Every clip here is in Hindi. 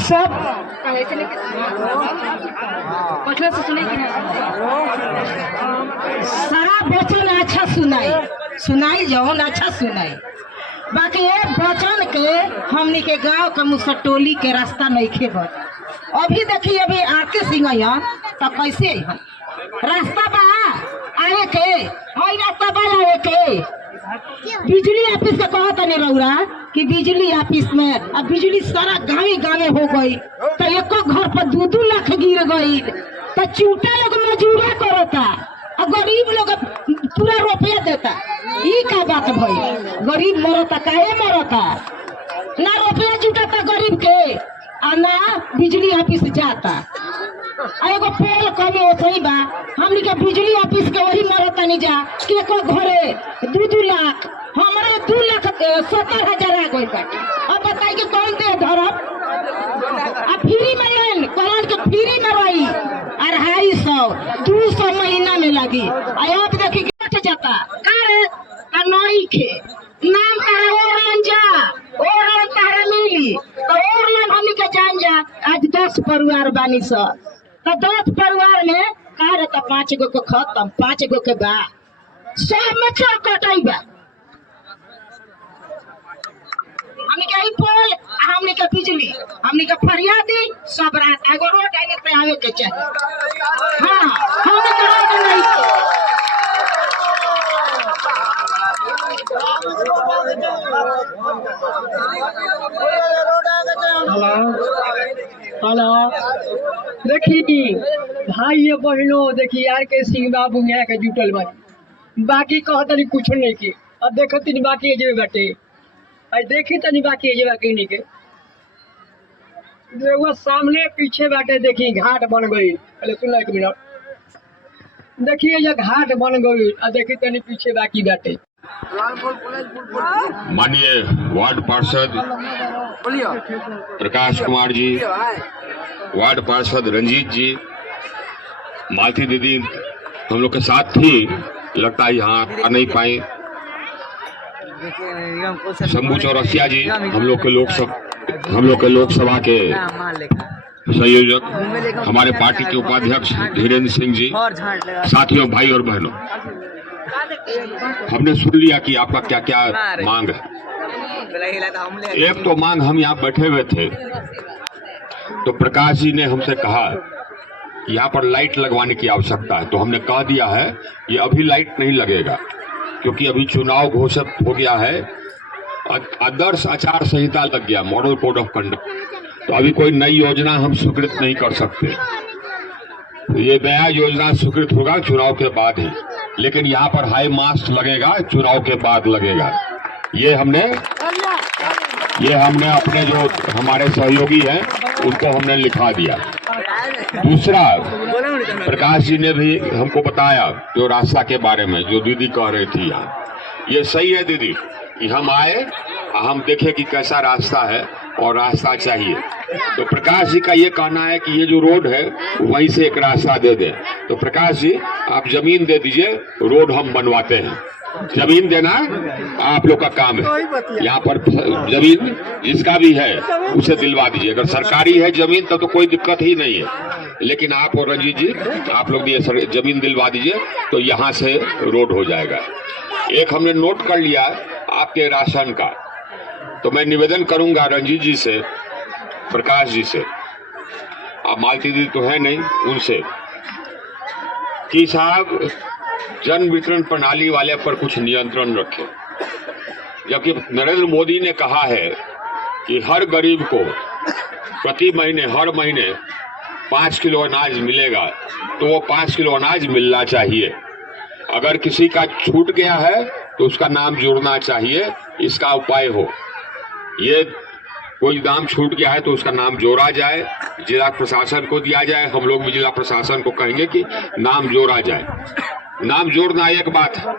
सब सारा वचन अच्छा सुनाई जौन अच्छा सुनाई। बाकी ये वचन के हमनी के गांव के मुसटोली के रास्ता नहीं खेबल। अभी देखिए अभी आके सिंह तो कैसे रास्ता बा आए के हई रास्ता बा आए के बिजली ऑफिस के कहता नहीं रहुरा कि बिजली ऑफिस में अब बिजली सारा गाँव गाँव हो गई तो एक घर पर 2-2 लाख गिर गई तो चूटा लोग मजूरा करता और गरीब लोग पूरा रुपया देता। ये का बात भाई गरीब मरता काहे मरता ना रुपया जुटाता गरीब के और ना बिजली ऑफिस जाता। एगो पोल कमी वैसे बा हमनी के बिजली ऑफिस के वही मरता नहीं जा के को घरे 2-2 लाख हमारे 2,70,000 आ गई बाटे। अब बताई कि कौन दे धरब अब फ्री में लेन कौन के फ्री में रही 250-200 महीना में लगी। अब देखी कट जाता कार नई के नाम तारा ओरन जा ओरन तारा मिली तो ओरन हमनी के जान जा आज 10 परिवार बानी स तो 10 परिवार में कार तो 5 गो के खत्म 5 गो के बा सब में चल कटाई बा। हमनी के ही पोल हमनी के बिजली हमनी के फरियादी सब रात एगो रोड आगे पे आवे के चाहिए। हाँ हमनी के रोड नहीं हेलो देखी भाई बहनों देखी यार के सिंह बाबू यहाँ के जुटल बानी बाकी कहतनी कुछ नहीं की अब देखती बाकी जेबे बाटे आई देखी तनी बाकी जेबा के नहीं के वो सामने पीछे बाटे देखी घाट बन गई। अरे सुन एक मिनट देखिए ये घाट बन गई और देखी तनी पीछे बाकी बाटे। माननीय वार्ड पार्षद प्रकाश कुमार जी, वार्ड पार्षद रंजीत जी, मालती दीदी हम लोग के साथ थी, लगता है यहाँ आ नहीं पाए। शंभू चौरसिया जी हम लोग के लोकसभा के संयोजक, हमारे पार्टी के उपाध्यक्ष धीरेन्द्र सिंह जी, साथियों भाई और बहनों, हमने सुन लिया कि आपका क्या क्या मांग है। एक तो मांग हम यहाँ बैठे हुए थे तो प्रकाश जी ने हमसे कहा कि यहाँ पर लाइट लगवाने की आवश्यकता है, तो हमने कह दिया है ये अभी लाइट नहीं लगेगा क्योंकि अभी चुनाव घोषित हो गया है, आदर्श आचार संहिता लग गया, मॉडल कोड ऑफ कंडक्ट, तो अभी कोई नई योजना हम स्वीकृत नहीं कर सकते। ये नया योजना स्वीकृत होगा चुनाव के बाद ही, लेकिन यहाँ पर हाई मास्ट लगेगा चुनाव के बाद लगेगा। ये हमने अपने जो हमारे सहयोगी हैं उनको हमने लिखा दिया। दूसरा, प्रकाश जी ने भी हमको बताया जो रास्ता के बारे में जो दीदी कह रही थी, यहाँ ये सही है दीदी कि हम आए हम देखें कि कैसा रास्ता है और रास्ता चाहिए। तो प्रकाश जी का ये कहना है कि ये जो रोड है वहीं से एक रास्ता दे दें। तो प्रकाश जी आप जमीन दे दीजिए, रोड हम बनवाते हैं। जमीन देना आप लोग का काम है। यहाँ पर जमीन जिसका भी है उसे दिलवा दीजिए। अगर सरकारी है जमीन तो कोई दिक्कत ही नहीं है, लेकिन आप और रंजीत जी आप लोग ये जमीन दिलवा दीजिए तो यहाँ से रोड हो जाएगा। एक हमने नोट कर लिया आपके राशन का, तो मैं निवेदन करूंगा रंजीत जी से, प्रकाश जी से, आप मालती दीदी तो है नहीं, उनसे कि साहब जन वितरण प्रणाली वाले पर कुछ नियंत्रण रखें। जबकि नरेंद्र मोदी ने कहा है कि हर गरीब को प्रति महीने हर महीने 5 किलो अनाज मिलेगा, तो वो 5 किलो अनाज मिलना चाहिए। अगर किसी का छूट गया है तो उसका नाम जोड़ना चाहिए, इसका उपाय हो। ये कोई नाम छूट गया है तो उसका नाम जोड़ा जाए, जिला प्रशासन को दिया जाए। हम लोग भी जिला प्रशासन को कहेंगे कि नाम जोड़ा जाए। नाम जोड़ना एक बात है,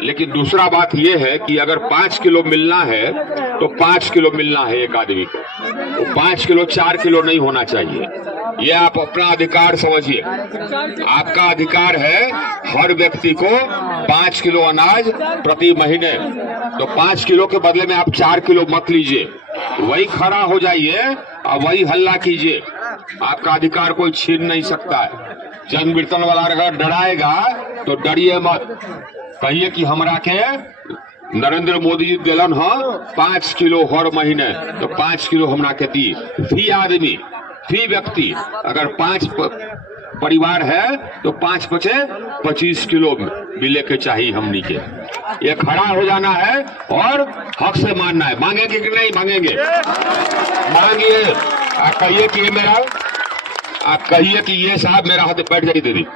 लेकिन दूसरा बात यह है कि अगर 5 किलो मिलना है तो 5 किलो मिलना है एक आदमी को, तो 5 किलो 4 किलो नहीं होना चाहिए। ये आप अपना अधिकार समझिए। आपका अधिकार है हर व्यक्ति को 5 किलो अनाज प्रति महीने, तो 5 किलो के बदले में आप 4 किलो मत लीजिए, वही खड़ा हो जाइए और वही हल्ला कीजिए। आपका अधिकार कोई छीन नहीं सकता है। जन कीर्तन वाला अगर डराएगा तो डरिए मत, कहिए कि हमरा के नरेंद्र मोदी जी दिलन है 5 किलो हर महीने, तो 5 किलो हमरा के दी। फी आदमी, फी व्यक्ति, अगर 5 परिवार है तो 5 बचे 25 किलो मिले के चाहिए हमनी के। ये खड़ा हो जाना है और हक से मानना है। मांगेंगे कि नहीं मांगेंगे? मांगिए। आप कहिए कि ये मेरा, आप कहिए कि ये साहब मेरा हाथ बैठ जाइए दीदी,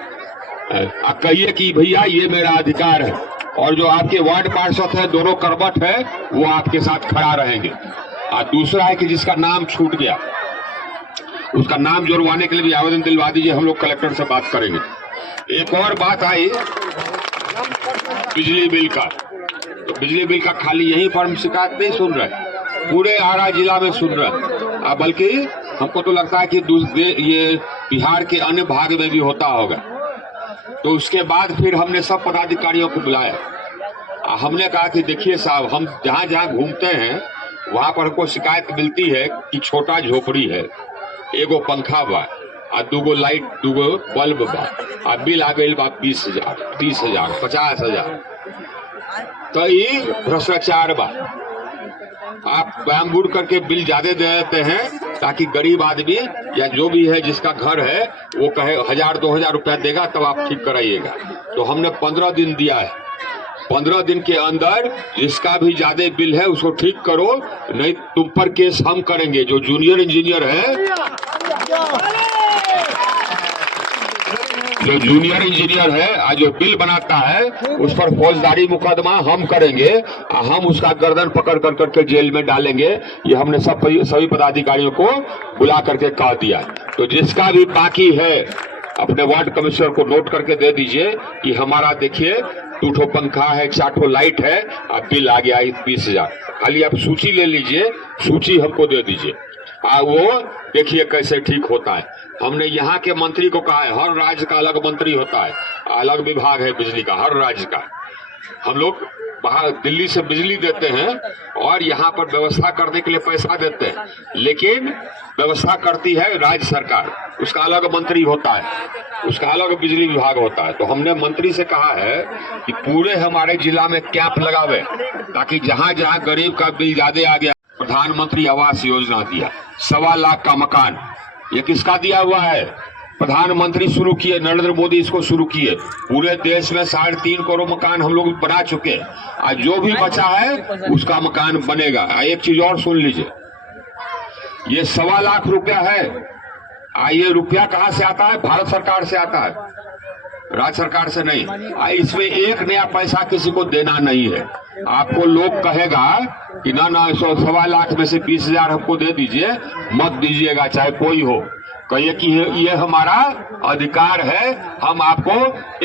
आप कहिए कि भैया ये मेरा अधिकार है, और जो आपके वार्ड पार्षद है दोनों करबट है वो आपके साथ खड़ा रहेंगे। और दूसरा है कि जिसका नाम छूट गया उसका नाम जुड़वाने के लिए भी आवेदन दिलवा दीजिए, हम लोग कलेक्टर से बात करेंगे। एक और बात आई बिजली बिल का, तो बिजली बिल का खाली यहीं पर हम शिकायत नहीं सुन रहे, पूरे आरा जिला में सुन रहे, बल्कि हमको तो लगता है कि ये बिहार के अन्य भाग में भी होता होगा। तो उसके बाद फिर हमने सब पदाधिकारियों को बुलाया। हमने कहा कि देखिए साहब, हम जहाँ जहाँ घूमते हैं वहाँ पर हमको शिकायत मिलती है कि छोटा झोपड़ी है, एगो पंखा बा और 2 लाइट 2 बल्ब बा, और बिल आ गई बा 20,000, 30,000, 50,000। तो ये भ्रष्टाचार बा। आप बैम्बूर करके बिल ज्यादा दे देते हैं ताकि गरीब आदमी या जो भी है जिसका घर है वो कहे 1,000-2,000 रुपया देगा तब आप ठीक कराइएगा। तो हमने 15 दिन दिया है, 15 दिन के अंदर जिसका भी ज्यादा बिल है उसको ठीक करो, नहीं तुम पर केस हम करेंगे। जो जूनियर इंजीनियर है, जो जूनियर इंजीनियर है आज जो बिल बनाता है उस पर फौजदारी मुकदमा हम करेंगे, हम उसका गर्दन पकड़ कर करके जेल में डालेंगे। ये हमने सभी पदाधिकारियों को बुला करके कह दिया। तो जिसका भी बाकी है अपने वार्ड कमिश्नर को नोट करके दे दीजिए कि हमारा देखिए 2 पंखा है, 4 लाइट है, अब बिल आ गया 20,000। खाली आप सूची ले लीजिए, सूची हमको दे दीजिए, वो देखिए कैसे ठीक होता है। हमने यहाँ के मंत्री को कहा है, हर राज्य का अलग मंत्री होता है, अलग विभाग है बिजली का, हर राज्य का। हम लोग बाहर दिल्ली से बिजली देते हैं और यहाँ पर व्यवस्था करने के लिए पैसा देते हैं, लेकिन व्यवस्था करती है राज्य सरकार, उसका अलग मंत्री होता है, उसका अलग बिजली विभाग होता है। तो हमने मंत्री से कहा है कि पूरे हमारे जिला में कैंप लगावे, ताकि जहाँ जहाँ गरीब का बिल ज्यादा आ गया। प्रधानमंत्री आवास योजना दिया, 1.25 लाख का मकान, ये किसका दिया हुआ है? प्रधानमंत्री शुरू किए, नरेंद्र मोदी इसको शुरू किए। पूरे देश में 3.5 करोड़ मकान हम लोग बना चुके। आज जो भी बचा है उसका मकान बनेगा। एक चीज और सुन लीजिए, ये 1.25 लाख रुपया है। ये रुपया कहाँ से आता है? भारत सरकार से आता है, राज्य सरकार से नहीं। इसमें 1 नया पैसा किसी को देना नहीं है। आपको लोग कहेगा कि ना 1.25 लाख में से 20,000 हमको दे दीजिए, मत दीजिएगा, चाहे कोई हो। कहिए कि ये हमारा अधिकार है, हम आपको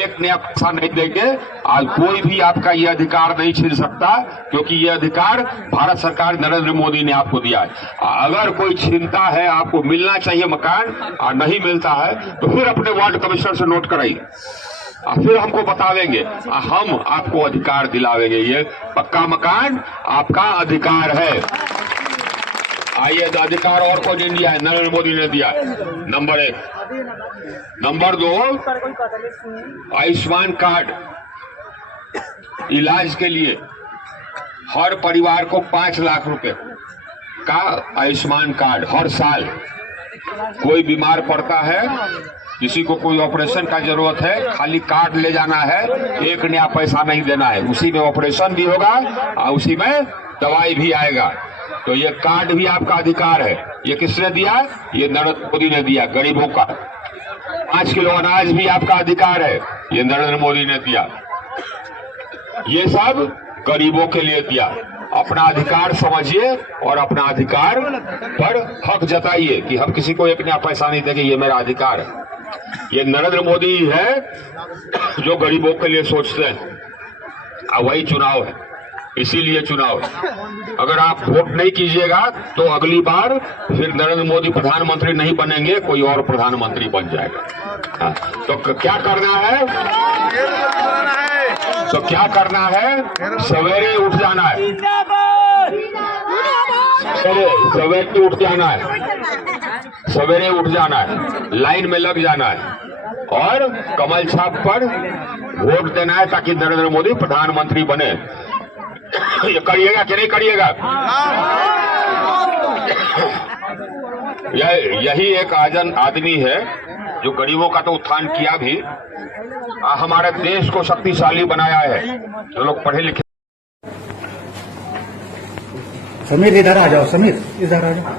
1 नया पैसा नहीं देंगे, और कोई भी आपका ये अधिकार नहीं छीन सकता, क्योंकि ये अधिकार भारत सरकार नरेंद्र मोदी ने आपको दिया है। अगर कोई छीनता है, आपको मिलना चाहिए मकान और नहीं मिलता है, तो फिर अपने वार्ड कमिश्नर से नोट कराइए, फिर हमको बतावेंगे, हम आपको अधिकार दिलावेंगे। ये पक्का मकान आपका अधिकार है। आइए, अधिकार और कौन ने दिया है? नरेंद्र मोदी ने दिया है, नंबर 1। नंबर 2, आयुष्मान कार्ड, इलाज के लिए हर परिवार को 5 लाख रुपए का आयुष्मान कार्ड हर साल। कोई बीमार पड़ता है, किसी को कोई ऑपरेशन का जरूरत है, खाली कार्ड ले जाना है, 1 नया पैसा नहीं देना है। उसी में ऑपरेशन भी होगा और उसी में दवाई भी आएगा। तो ये कार्ड भी आपका अधिकार है। ये किसने दिया? ये नरेंद्र मोदी ने दिया, गरीबों का। 5 किलो अनाज भी आपका अधिकार है, ये नरेंद्र मोदी ने दिया। ये सब गरीबों के लिए दिया। अपना अधिकार समझिए और अपना अधिकार पर हक जताइए कि हम किसी को 1 नया पैसा नहीं देंगे, ये मेरा अधिकार है। ये नरेंद्र मोदी है जो गरीबों के लिए सोचते हैं। वही चुनाव है, इसीलिए चुनाव है। अगर आप वोट नहीं कीजिएगा तो अगली बार फिर नरेंद्र मोदी प्रधानमंत्री नहीं बनेंगे, कोई और प्रधानमंत्री बन जाएगा। हाँ, तो क्या करना है? तो क्या करना है? सवेरे उठ जाना है, सवेरे उठ जाना है, सवेरे उठ जाना है, लाइन में लग जाना है और कमल छाप पर वोट देना है ताकि नरेंद्र मोदी प्रधानमंत्री बने। ये करिएगा कि नहीं करिएगा? यही एक आदमी है जो गरीबों का तो उत्थान किया भी, हमारे देश को शक्तिशाली बनाया है। जो लोग पढ़े लिखे। समीर इधर आ जाओ, समीर इधर आ जाओ।